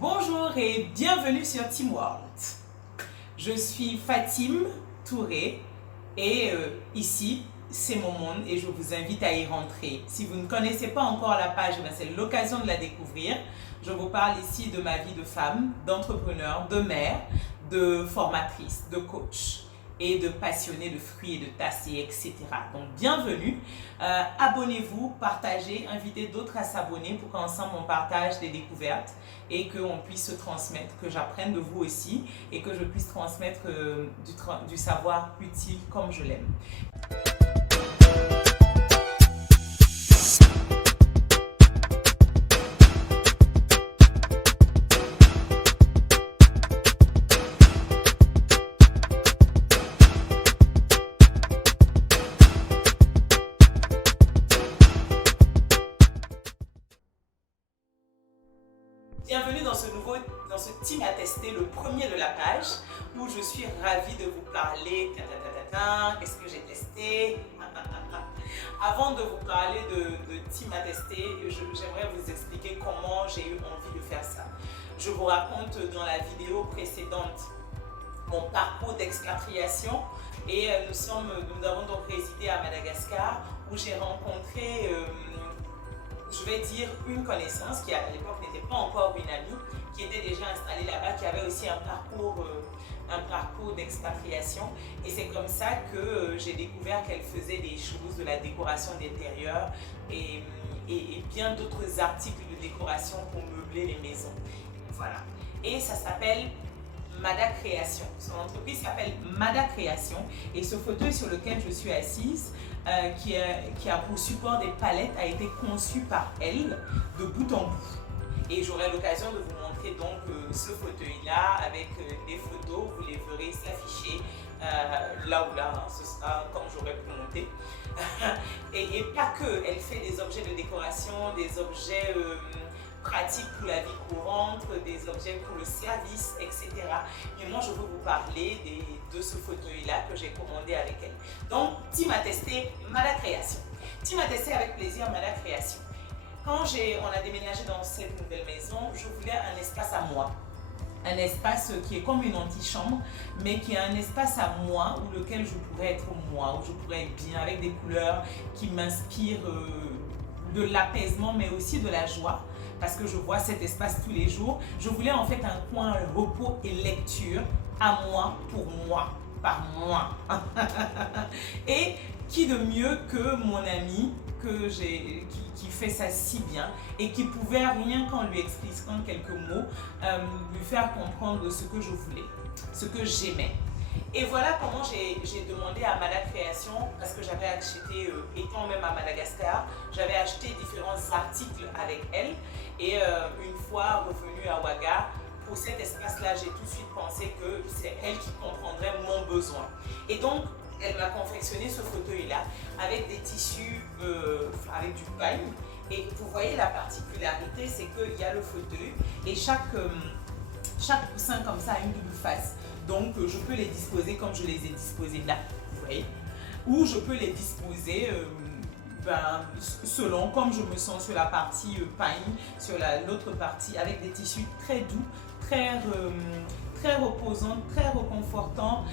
Bonjour et bienvenue sur Team World. Je suis Fatim Touré et ici c'est mon monde et je vous invite à y rentrer. Si vous ne connaissez pas encore la page, c'est l'occasion de la découvrir. Je vous parle ici de ma vie de femme, d'entrepreneur, de mère, de formatrice, de coach et de passionnée de fruits et de tasses, etc. Donc bienvenue, abonnez-vous, partagez, invitez d'autres à s'abonner pour qu'ensemble on partage des découvertes et qu'on puisse se transmettre, que j'apprenne de vous aussi et que je puisse transmettre du savoir utile comme je l'aime. Bienvenue dans ce team à tester, le premier de la page, où je suis ravie de vous parler. Qu'est-ce que j'ai testé? Avant de vous parler de team à tester, j'aimerais vous expliquer comment j'ai eu envie de faire ça. Je vous raconte dans la vidéo précédente mon parcours d'expatriation et nous avons donc résidé à Madagascar où j'ai rencontré je vais dire une connaissance qui à l'époque n'était pas encore une amie, qui était déjà installée là-bas, qui avait aussi un parcours d'expatriation. Et c'est comme ça que j'ai découvert qu'elle faisait des choses de la décoration d'intérieur et bien d'autres articles de décoration pour meubler les maisons. Voilà. Et ça s'appelle Mada Création. Son entreprise s'appelle Mada Création et ce fauteuil sur lequel je suis assise, qui a pour support des palettes, a été conçu par elle de bout en bout. Et j'aurai l'occasion de vous montrer donc ce fauteuil-là avec des photos, vous les verrez s'afficher là ou là, ce sera comme j'aurais pu monter. et pas que, elle fait des objets de décoration, des objets pratiques pour la vie courante, des objets pour le service, etc. Mais moi, je veux vous parler de ce fauteuil-là que j'ai commandé avec elle. Donc, team à tester, Mada Création. Team à tester avec plaisir, Mada Création. Quand on a déménagé dans cette nouvelle maison, je voulais un espace à moi. Un espace qui est comme une antichambre, mais qui est un espace à moi, où lequel je pourrais être moi, où je pourrais être bien, avec des couleurs qui m'inspirent de l'apaisement, mais aussi de la joie. Parce que je vois cet espace tous les jours. Je voulais en fait un coin repos et lecture à moi, pour moi, par moi. Et qui de mieux que mon ami qui fait ça si bien et qui pouvait, rien qu'en lui expliquant quelques mots, lui faire comprendre ce que je voulais, ce que j'aimais. Et voilà comment j'ai demandé à Mada Création, parce que j'avais acheté, étant même à Madagascar, j'avais acheté différents articles avec elle. Et une fois revenue à Ouaga, pour cet espace-là, j'ai tout de suite pensé que c'est elle qui comprendrait mon besoin. Et donc, elle m'a confectionné ce fauteuil-là avec des tissus, avec du paille. Et vous voyez la particularité, c'est qu'il y a le fauteuil et chaque coussin comme ça a une double face. Donc, je peux les disposer comme je les ai disposés là, vous voyez. Ou je peux les disposer selon comme je me sens sur la partie paille, sur l'autre partie, avec des tissus très doux, très reposant, très réconfortant.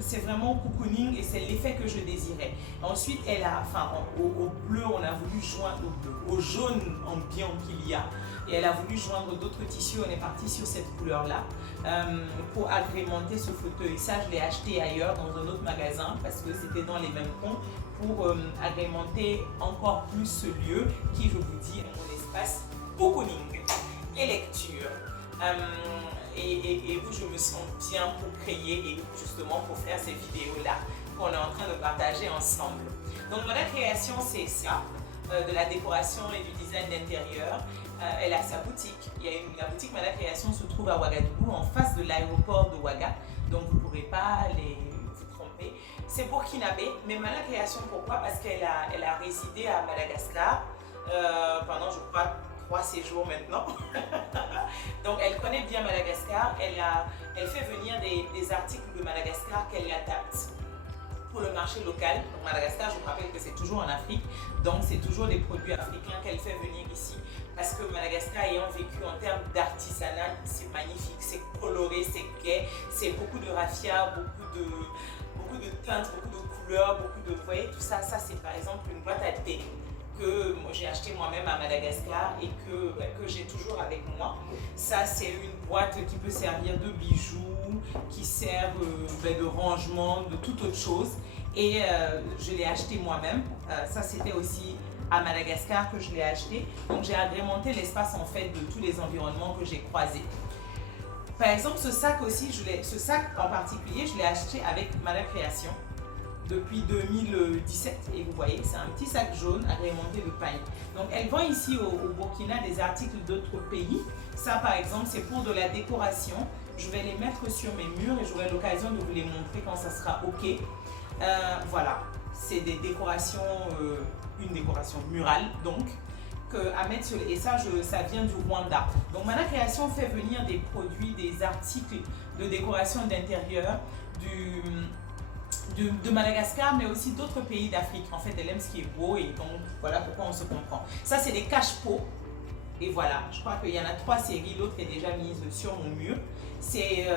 C'est vraiment cocooning et c'est l'effet que je désirais. Ensuite, au bleu, on a voulu joindre au jaune ambiant qu'il y a. Et elle a voulu joindre d'autres tissus. On est parti sur cette couleur-là pour agrémenter ce fauteuil. Ça, je l'ai acheté ailleurs dans un autre magasin parce que c'était dans les mêmes tons pour agrémenter encore plus ce lieu qui, je vous dis, est mon espace cocooning et lecture. Et où je me sens bien pour créer et justement pour faire ces vidéos-là qu'on est en train de partager ensemble. Donc, Mada Création, c'est ça, de la décoration et du design d'intérieur. Elle a sa boutique. La boutique Mada Création se trouve à Ouagadougou, en face de l'aéroport de Ouaga. Donc, vous ne pourrez pas vous tromper. C'est burkinabé, mais Mada Création, pourquoi? Parce qu'elle a résidé à Madagascar pendant, je crois, 3 séjours maintenant. Donc elle connaît bien Madagascar, elle fait venir des articles de Madagascar qu'elle adapte pour le marché local. Donc Madagascar, je vous rappelle que c'est toujours en Afrique, donc c'est toujours des produits africains qu'elle fait venir ici. Parce que Madagascar ayant vécu en termes d'artisanat coloré, c'est gai, c'est beaucoup de raffia, beaucoup de teintes, beaucoup de couleurs, beaucoup de... Vous voyez, tout ça, ça c'est par exemple une boîte à thé que j'ai acheté moi-même à Madagascar et que j'ai toujours avec moi. Ça, c'est une boîte qui peut servir de bijoux, qui sert de rangement, de toute autre chose. Et je l'ai acheté moi-même. Ça, c'était aussi à Madagascar que je l'ai acheté. Donc, j'ai agrémenté l'espace en fait de tous les environnements que j'ai croisés. Par exemple, ce sac aussi, ce sac en particulier, je l'ai acheté avec Mada Création depuis 2017 et vous voyez c'est un petit sac jaune agrémenté de paille. Donc elle vend ici au Burkina des articles d'autres pays. Ça par exemple c'est pour de la décoration. Je vais les mettre sur mes murs et j'aurai l'occasion de vous les montrer quand ça sera ok. Voilà, c'est des décorations, une décoration murale donc à mettre sur et ça vient du Rwanda. Donc Mada Création fait venir des produits, des articles de décoration d'intérieur de Madagascar, mais aussi d'autres pays d'Afrique. En fait, elle aime ce qui est beau et donc voilà pourquoi on se comprend. Ça, c'est des cache-pots. Et voilà, je crois qu'il y en a 3 séries, l'autre est déjà mise sur mon mur. C'est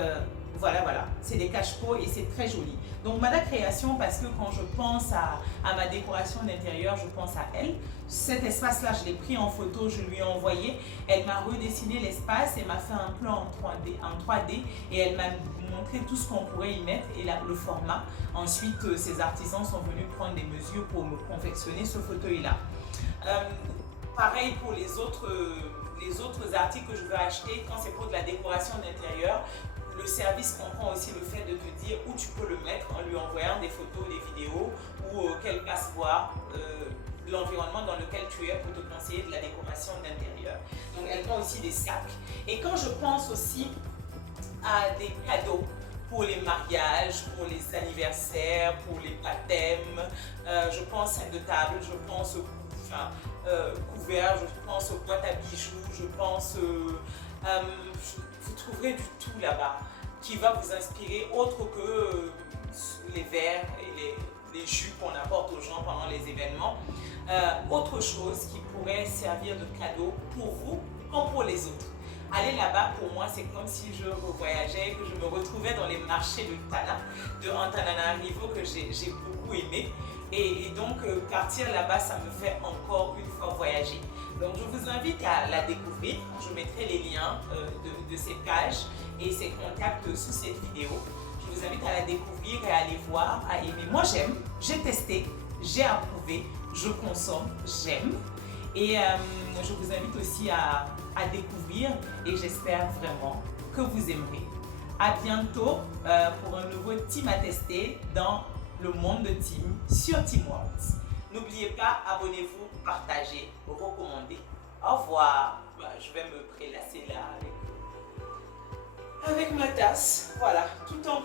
voilà, c'est des cache-pots et c'est très joli. Donc Mada Création, parce que quand je pense à ma décoration d'intérieur, je pense à elle. Cet espace-là, je l'ai pris en photo, je lui ai envoyé. Elle m'a redessiné l'espace, elle m'a fait un plan en 3D et elle m'a montré tout ce qu'on pourrait y mettre et le format. Ensuite, ces artisans sont venus prendre des mesures pour me confectionner ce fauteuil-là. Pareil pour les autres articles que je veux acheter, quand c'est pour de la décoration d'intérieur, le service comprend aussi le fait de te dire où tu peux le mettre en lui envoyant des photos, des vidéos ou qu'elle passe voir l'environnement dans lequel tu es pour te conseiller de la décoration d'intérieur. Donc elle vend aussi des sacs. Et quand je pense aussi à des cadeaux pour les mariages, pour les anniversaires, pour les baptêmes, je pense à de table, je pense aux couverts, je pense aux boîtes à bijoux, je pense vous trouverez du tout là-bas qui va vous inspirer autre que les verres et les jus qu'on apporte aux gens pendant les événements. Autre chose qui pourrait servir de cadeau pour vous comme pour les autres. Aller là-bas, pour moi, c'est comme si je voyageais, que je me retrouvais dans les marchés de Tana, de Antananarivo, que j'ai beaucoup aimé. Et donc, partir là-bas, ça me fait encore une fois voyager. Donc, je vous invite à la découvrir. Je mettrai les liens de ces pages et ces contacts sous cette vidéo. Je vous invite à la découvrir et à aller voir, à aimer. Moi, j'aime, j'ai testé, j'ai approuvé, je consomme, j'aime. Et je vous invite aussi à découvrir et j'espère vraiment que vous aimerez. À bientôt pour un nouveau team à tester dans le monde de team sur Teamworks. N'oubliez pas, abonnez-vous, partagez, recommandez. Au revoir. Je vais me prélasser là avec ma tasse. Voilà, tout en